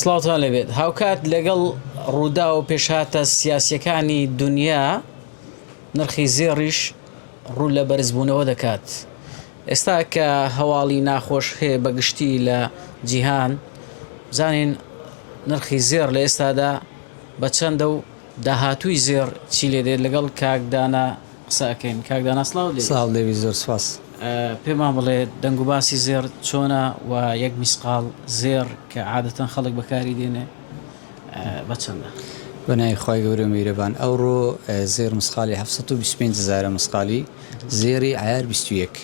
سڵاوتان لەبێت هاوکات لەگەڵ ڕوودا و پێشهاتە سیاسیەکانی دنیا نرخی زێڕیش ڕوو لە بەرزبوونەوە دەکات. ئێستا کە هەواڵی ناخۆش هەیە بەگشتی لە جیهان زانین نرخی زێر لە ئێستادا بە چەندە و داهاتووی زێر چی لێ دێت لەگەڵ کاکدانە قسەکەین. کاکدانە سڵاو لێوی زۆر سپاس. پێمان بڵێ دەنگ و باسی زێر چۆنە و یەک میسقال زێر کە عادەتەن خەڵک بەکاری دێنێ بە چەندە؟ بەنای خی گەورە میرەبان ئەوڕۆ زێر مسقالی 725,000 مسقالی زێری عیار 21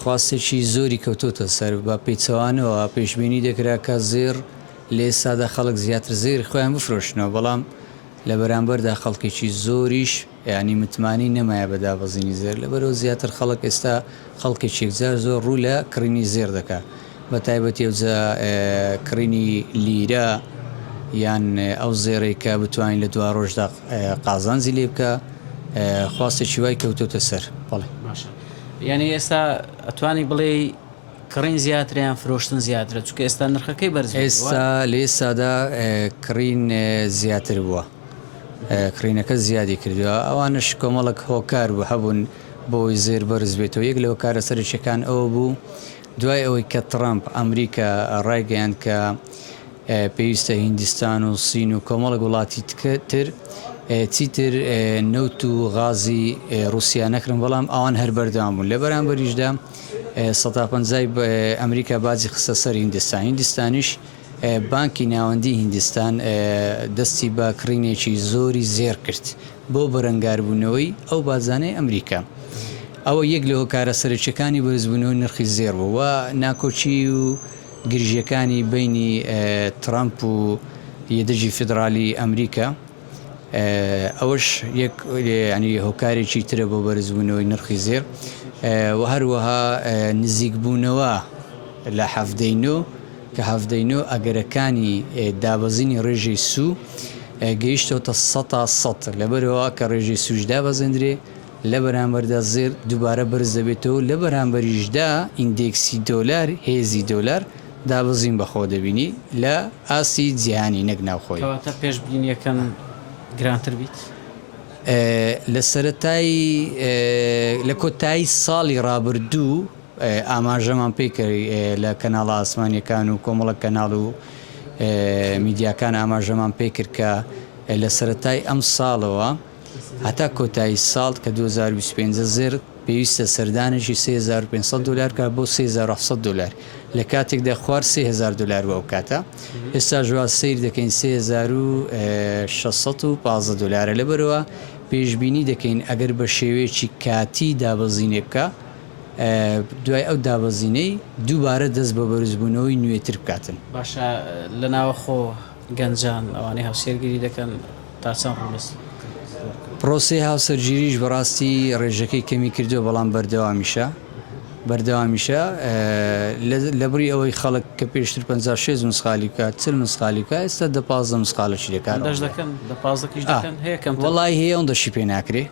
خواستێکی زۆری کەوتۆتە سەر بە پێچەوانەوە پێشبینی دەکرا کە زێر لێ سادە خەڵک زیاتر زێر خۆیان بفرۆشنەوە، بەڵام لە بەرامبەردا خەڵکێکی زۆریش ینی متمانی نەمایە بەدابەزینی زێر لەبەرەوە زیاتر خەڵک ئێستا خەڵکێکێکجار زۆر ڕوو لە کڕینی زێر دەکات، بە تایبەتی ئەوجا کڕینی لیرە یان ئەو زێڕێک کە بتوانین لە دوا ڕۆژدا قازانجی لێ بکە خواستێکی وای کەوتۆتە سەر. بەڵێ باشە، یعنی ئێستا ئەتوانی بڵێ کڕین زیاتریان فرۆشتن زیاترە چونکە ئێستا نرخەکەی بەرز ئێستا لێ سادا کڕین زیاتر بووە، کڕینەکە زیادی کردووە، ئەوانش کۆمەڵک هۆکار بوو هەبوون بۆی زێر بەرز بێتەوە. یەک لەوە کارە سەرچەکان ئەوە بوو دوای ئەوەی کە ترامپ ئەمریکا ڕایگەیاند کە پێویستە هیندستان و سین و کۆمەڵک وڵاتی تر چیتر نەوت و غازی رووسیا نەکردن، بەڵام ئەوان هەر بەردەوام بوون. لە بەرامبەریشدا 150 ئەمریکا باجی خستە سەر هیندستان. هیندستانیش بانکی ناوەندی هیندستان دەستی بە کڕینێکی زۆری زێر کرد بۆ بەرەنگاربوونەوەی ئەو بازانەی ئەمریکا. ئەوە یەک لە هۆکارە سەرچەکانی بەرزبوونەوەی نرخی زێر بوو و ناکۆچی و گرژیەکانی بینی ترامپ و یەدەجی فدرالی ئەمریکا ئەوەش یەک ینی هۆکارێکی ترە بۆ بەرزبوونەوەی نرخی زێر و هەروەها نزیکبوونەوە لە هەفتەی کە هەفتەی ئەگەرەکانی دابەزینی ڕێژەی سوو گەیشتەوەتە 100 لەبەرەوە کە ڕێژەی سوش دابەزێنرێ لە بەرامبەردا زێر دووبارە بەرز دەبێتەوە، لە بەرامبەریشدا ئیندێکسی دۆلار هێزی دۆلار دابەزین بەخۆ دەبینی لە ئاسی جیهانی نەک ناوخۆی. کەواتە پێشبینیەکەن گرانتر بیت لە سەرەتایی لە کۆتایی ساڵی ڕابردوو ئاماژەمان پێکردی لە کەناڵە ئاسمانیەکان و کۆمەڵە کەناڵ و میدیاکان ئاماژەمان پێکرد کە لە سەرەتای ئەم ساڵەوە هەتا کۆتایی ساڵ کە 2025 زێر پێویستە سەردانێکی 3500 دلار کار بۆ 3700 دلار لە کاتێکدا خوارد 3000 دلار بۆ ئەو کاتە. ئێستا ژوا سیر دەکەین 3615 دلارە. لەبەرەوە پێشبینی دەکەین ئەگەر بە شێوەیەکی کاتی دابەزینێ بکە دوای ئەو دابەزینەی دووبارە دەست بە بەرزبوونەوەی نوێتر بکاتن. باشە لە ناوەخۆ گەنجان ئەوانەی هاوسێرگیری دەکەن تا چەند ڕوونست پرۆسی هاوسەرگیریش بەڕاستی ڕێژەکەی کەمی کردووە، بەڵام بەردەوامیشە لە بڕی ئەوەی خەڵک کە پێشتر 56 مسخالی بکات 40 مسخالی بکات ئێستا 15 مسخالەشی دەکات. وەڵای هەیە ئەوەندەشی پێ ناکرێ.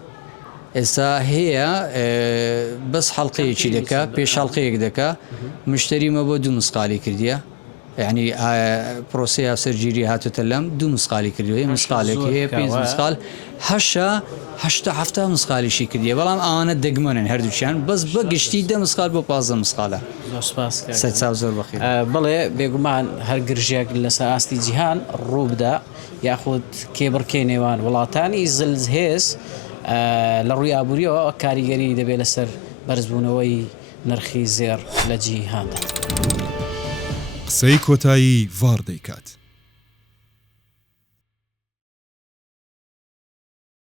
ئێستا هەیە بەس حەڵقەیەکی دەکات، پێش حەڵقەیەک دەکات مشتریمە بۆ 2 مسخالی کردیە، یعنی پرۆسی هاوسەرگیری هاتوتە لەم 2 مسخالی کردووە، مسخالێک هەیە 5 مسخال 8 مسخالیشی کردیە، بەڵام ئەوانە دەگمەنن هەردووچیان بەس بە گشتی 10 مسخال بۆ 15 مسخالە. زۆر بەخێر. بڵێ بێگومان هەر گرژێک لەسەر ئاستی جیهان ڕوو بدە یاخود کێبڕکەی نێوان وڵاتانی زلزهێز لە ڕووی ئابوووریەوە کاریگەری دەبێت لەسەر بەرزبوونەوەی نرخی زێر لە جیهاندا. قسەی کۆتایی ڤار دەیکات.